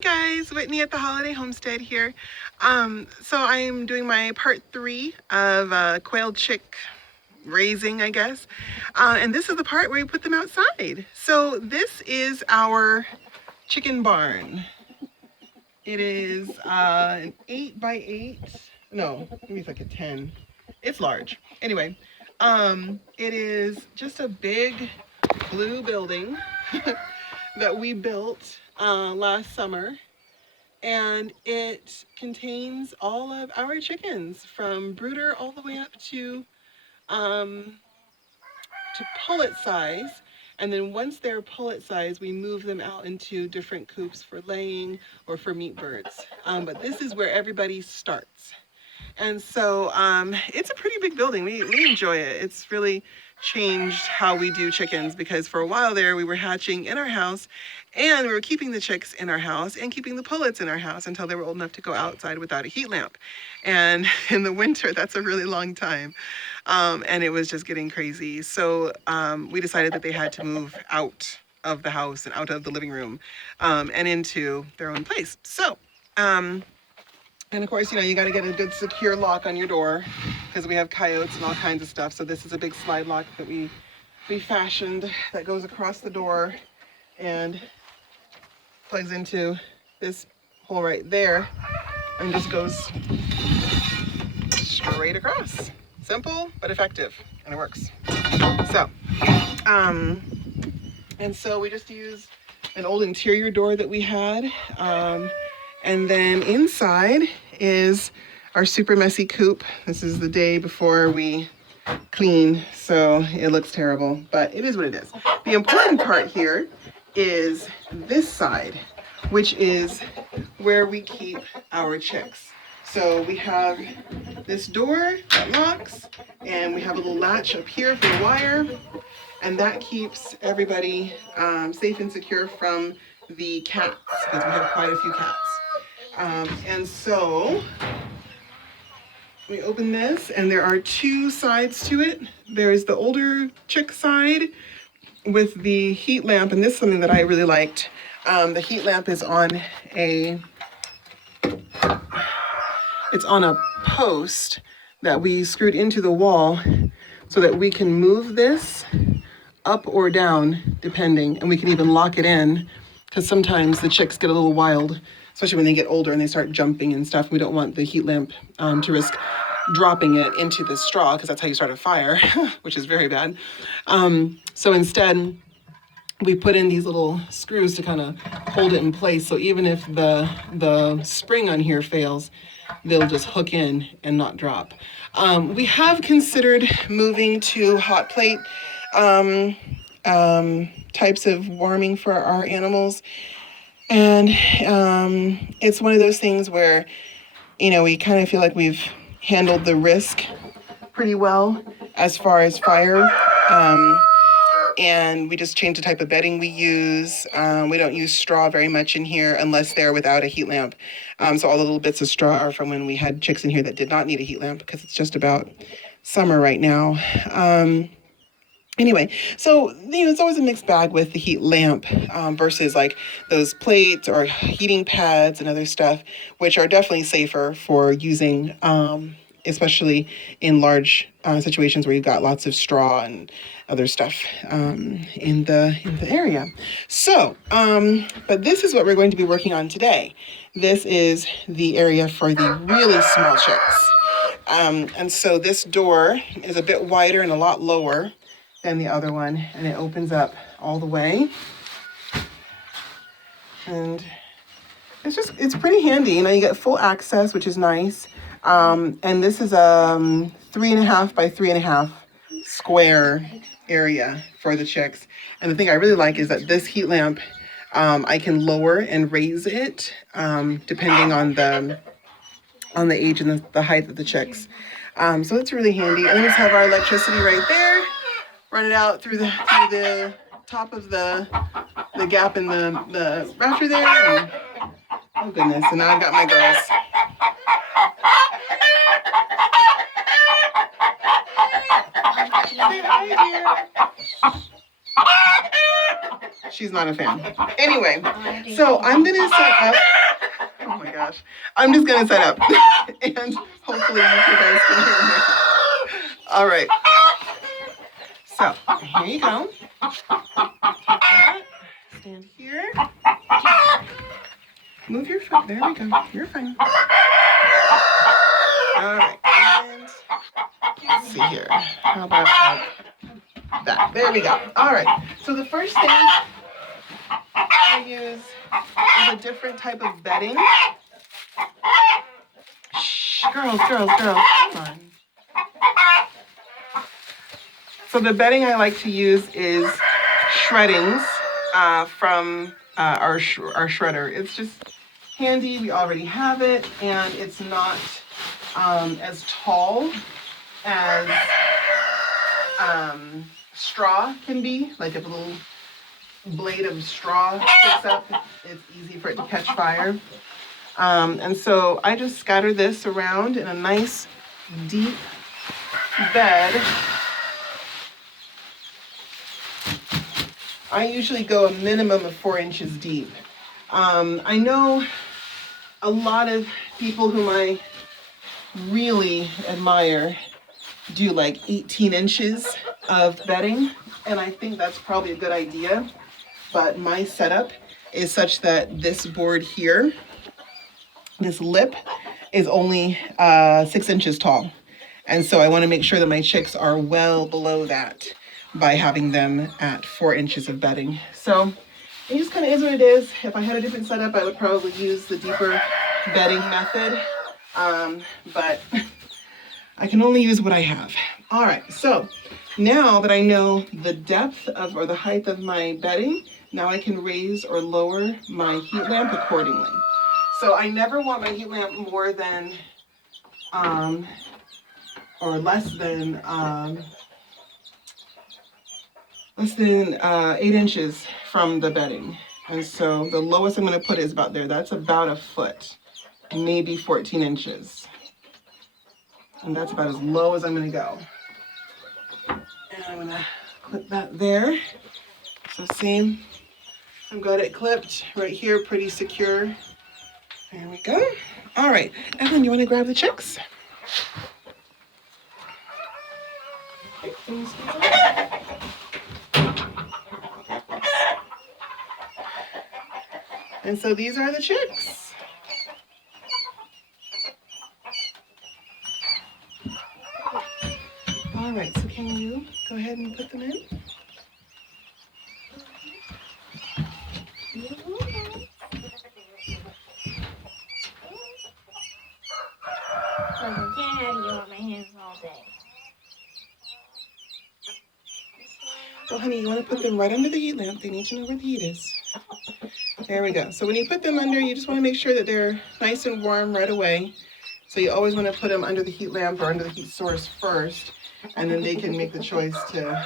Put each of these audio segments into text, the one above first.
Guys, Whitney at the Holiday Homestead here. So I'm doing my part 3 of quail chick raising, I guess. And this is the part where we put them outside. So this is our chicken barn. It is an 8 by 8. No, maybe it's like a 10. It's large. Anyway, it is just a big blue building that we built last summer. And it contains all of our chickens from brooder all the way up um, to pullet size. And then once they're pullet size, we move them out into different coops for laying or for meat birds. But this is where everybody starts. And so it's a pretty big building. We enjoy it. It's really changed how we do chickens, because for a while there we were hatching in our house and we were keeping the chicks in our house and keeping the pullets in our house until they were old enough to go outside without a heat lamp. And in the winter, that's a really long time. And it was just getting crazy. So we decided that they had to move out of the house and out of the living room and into their own place. So and of course, you got to get a good secure lock on your door because we have coyotes and all kinds of stuff. So this is a big slide lock that we fashioned that goes across the door and plugs into this hole right there and just goes straight across. Simple but effective, and it works. So, and so we just used an old interior door that we had. And then inside is our super messy coop. This is the day before we clean, so it looks terrible, but it is what it is. The important part here is this side, which is where we keep our chicks. So we have this door that locks, and we have a little latch up here for the wire, and that keeps everybody safe and secure from the cats, because we have quite a few cats. And so we open this, and there are two sides to it. There's the older chick side with the heat lamp, and this is something that I really liked. The heat lamp is on a post that we screwed into the wall so that we can move this up or down depending, and we can even lock it in, because sometimes the chicks get a little wild, especially when they get older and they start jumping and stuff. We don't want the heat lamp to risk dropping it into the straw, because that's how you start a fire, which is very bad. So instead, we put in these little screws to kind of hold it in place. So even if the spring on here fails, they'll just hook in and not drop. We have considered moving to hot plate types of warming for our animals. And it's one of those things where, we kind of feel like we've handled the risk pretty well as far as fire. And we just changed the type of bedding we use. We don't use straw very much in here unless they're without a heat lamp. So all the little bits of straw are from when we had chicks in here that did not need a heat lamp, because it's just about summer right now. Anyway, so, it's always a mixed bag with the heat lamp versus like those plates or heating pads and other stuff, which are definitely safer for using, especially in large situations where you've got lots of straw and other stuff in the area. So, but this is what we're going to be working on today. This is the area for the really small chicks. And so this door is a bit wider and a lot lower than the other one, and it opens up all the way, and it's pretty handy. You get full access, which is nice. And this is a 3.5 by 3.5 square area for the chicks. And the thing I really like is that this heat lamp, I can lower and raise it depending on the age and the height of the chicks. So it's really handy. And we just have our electricity right there. Run it out through the top of the gap in the rafter there. And, oh goodness! And now I've got my girls. Say hi, dear. she's not a fan. Anyway, so I'm gonna set up. Oh my gosh. I'm just gonna set up and hopefully you guys can hear me. All right. So here you go. Stand here. Move your foot. There we go. You're fine. All right. And let's see here. How about that? There we go. All right. So the first thing I use is a different type of bedding. Shh, girls. Come on. So the bedding I like to use is shreddings from our shredder. It's just handy. We already have it, and it's not as tall as straw can be. Like if a little blade of straw sticks up, it's easy for it to catch fire. And so I just scatter this around in a nice deep bed. I usually go a minimum of 4 inches deep. I know a lot of people whom I really admire do like 18 inches of bedding, and I think that's probably a good idea. But my setup is such that this board here, this lip, is only 6 inches tall. And so I want to make sure that my chicks are well below that by having them at 4 inches of bedding. So it just kind of is what it is. If I had a different setup, I would probably use the deeper bedding method. But I can only use what I have. All right, so now that I know the depth of or the height of my bedding, now I can raise or lower my heat lamp accordingly. So I never want my heat lamp more than or less than 8 inches from the bedding. And so the lowest I'm going to put is about there. That's about a foot, maybe 14 inches. And that's about as low as I'm going to go. And I'm going to clip that there. So same, I've got it clipped right here, pretty secure. There we go. All right, Evelyn, you want to grab the chicks? And so these are the chicks. All right, so can you go ahead and put them in? I can't have you on my hands all day. Well, honey, you want to put them right under the heat lamp. They need to know where the heat is. There we go. So when you put them under, you just want to make sure that they're nice and warm right away. So you always want to put them under the heat lamp or under the heat source first, and then they can make the choice to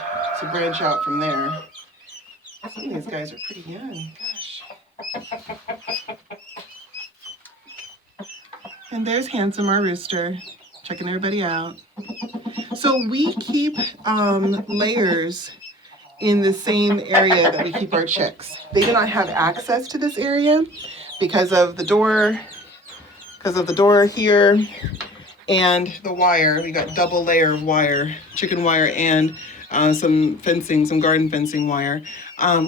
branch out from there. Some of these guys are pretty young. Gosh. And there's Handsome, our rooster, checking everybody out. So we keep layers in the same area that we keep our chicks. They do not have access to this area because of the door here and the wire. We got double layer of wire, chicken wire, and some fencing, some garden fencing wire.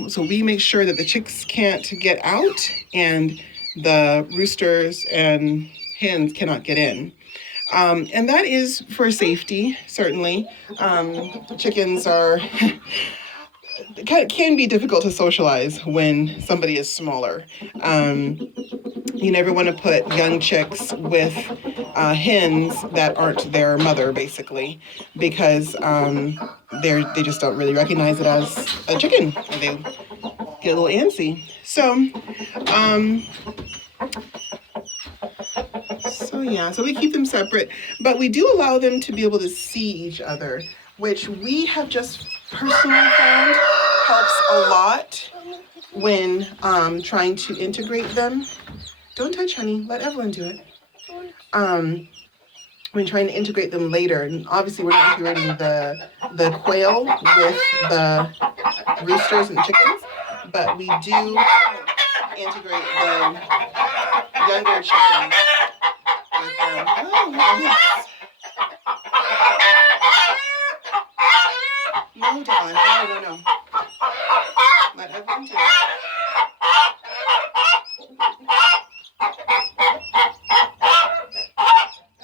So we make sure that the chicks can't get out and the roosters and hens cannot get in. And that is for safety, certainly. Chickens are can be difficult to socialize when somebody is smaller. You never want to put young chicks with hens that aren't their mother, basically, because they just don't really recognize it as a chicken, and they get a little antsy. So yeah, so we keep them separate, but we do allow them to be able to see each other, which we have just personally found helps a lot when trying to integrate them. Don't touch, honey. Let Evelyn do it. When trying to integrate them later, and obviously we're not integrating the quail with the roosters and chickens, but we do integrate the younger chickens with them. Oh my goodness. No, darling. No. Let everyone do it.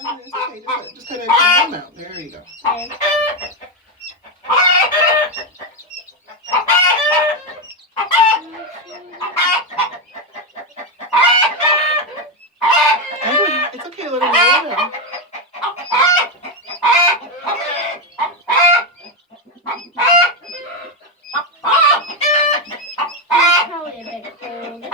Oh, it's okay. Just kind of come out. There you go. It's okay to let them roll down. Probably a bit cold.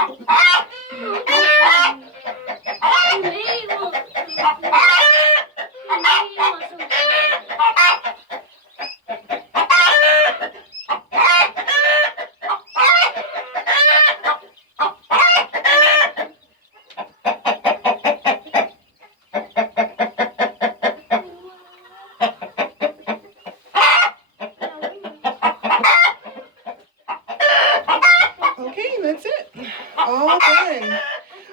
Okay, that's it. All done.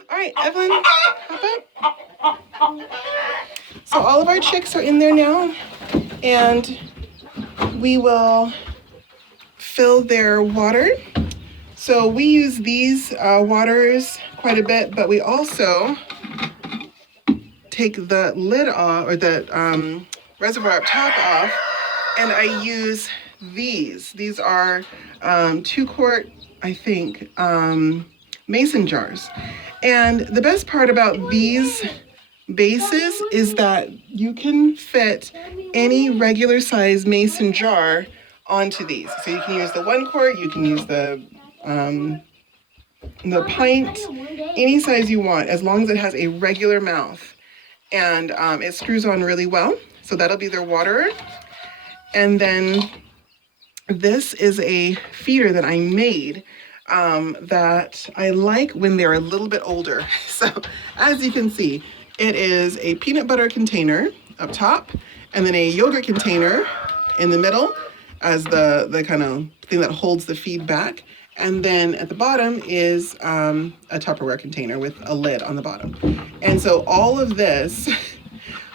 All right, Evelyn, hop up. So all of our chicks are in there now, and we will fill their water. So we use these waters quite a bit, but we also take the lid off, or the reservoir up top off, and I use these. These are 2-quart, I think, mason jars. And the best part about these bases is that you can fit any regular size mason jar onto these. So you can use the 1-quart, you can use the pint, any size you want, as long as it has a regular mouth. And it screws on really well. So that'll be their water. And then this is a feeder that I made that I like when they're a little bit older. So as you can see, it is a peanut butter container up top, and then a yogurt container in the middle as the kind of thing that holds the feed back. And then at the bottom is a Tupperware container with a lid on the bottom. And so all of this,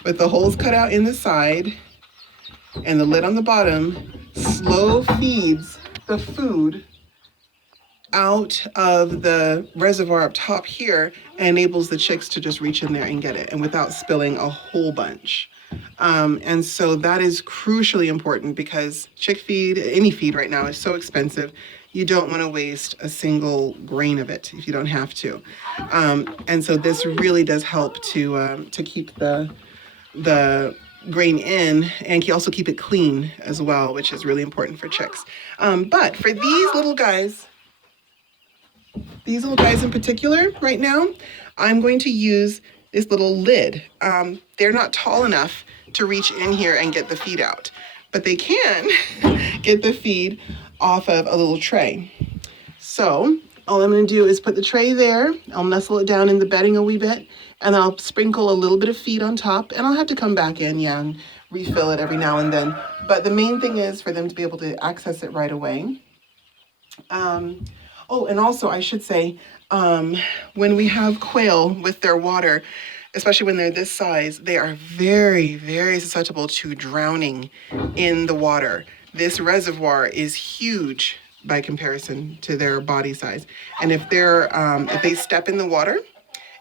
with the holes cut out in the side and the lid on the bottom, slow feeds the food out of the reservoir up top here and enables the chicks to just reach in there and get it, and without spilling a whole bunch. And so that is crucially important because chick feed, any feed right now, is so expensive. You don't want to waste a single grain of it if you don't have to. And so this really does help to keep the grain in, and also keep it clean as well, which is really important for chicks. But for these little guys in particular right now, I'm going to use this little lid. They're not tall enough to reach in here and get the feed out, but they can get the feed off of a little tray. So all I'm going to do is put the tray there. I'll nestle it down in the bedding a wee bit, and I'll sprinkle a little bit of feed on top, and I'll have to come back in, and refill it every now and then. But the main thing is for them to be able to access it right away. Oh, and also I should say, when we have quail with their water, especially when they're this size, they are very, very susceptible to drowning in the water. This reservoir is huge by comparison to their body size. And if they step in the water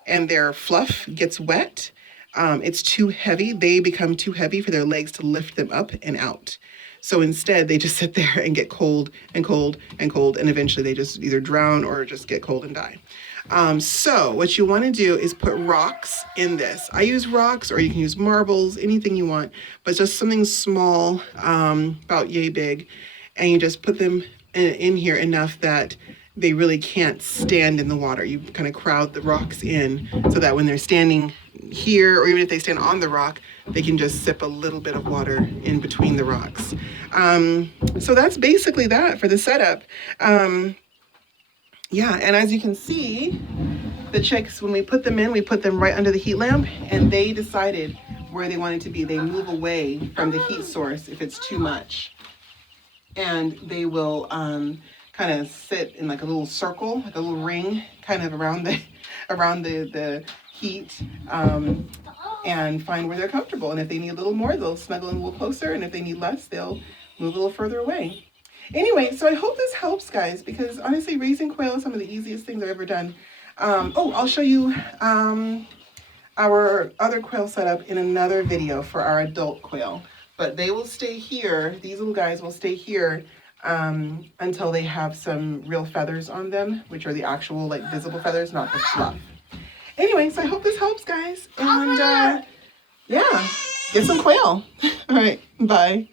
and their fluff gets wet, it's too heavy. They become too heavy for their legs to lift them up and out. So instead, they just sit there and get cold and cold and cold, and eventually they just either drown or just get cold and die. So what you want to do is put rocks in this. I use rocks, or you can use marbles, anything you want, but just something small, about yay big, and you just put them in here enough that they really can't stand in the water. You kind of crowd the rocks in so that when they're standing here, or even if they stand on the rock, they can just sip a little bit of water in between the rocks. So that's basically that for the setup. Yeah, and as you can see, the chicks, when we put them in, we put them right under the heat lamp, and they decided where they wanted to be. They move away from the heat source if it's too much. And they will kind kind of sit in like a little circle, like a little ring, kind of around the heat, and find where they're comfortable. And if they need a little more, they'll snuggle in a little closer, and if they need less, they'll move a little further away. Anyway, so I hope this helps, guys, because honestly, raising quail is some of the easiest things I've ever done. Oh, I'll show you our other quail setup in another video for our adult quail. But they will stay here, these little guys will stay here until they have some real feathers on them, which are the actual like visible feathers, not the fluff. Anyway, so I hope this helps, guys. And yeah, get some quail. All right, bye.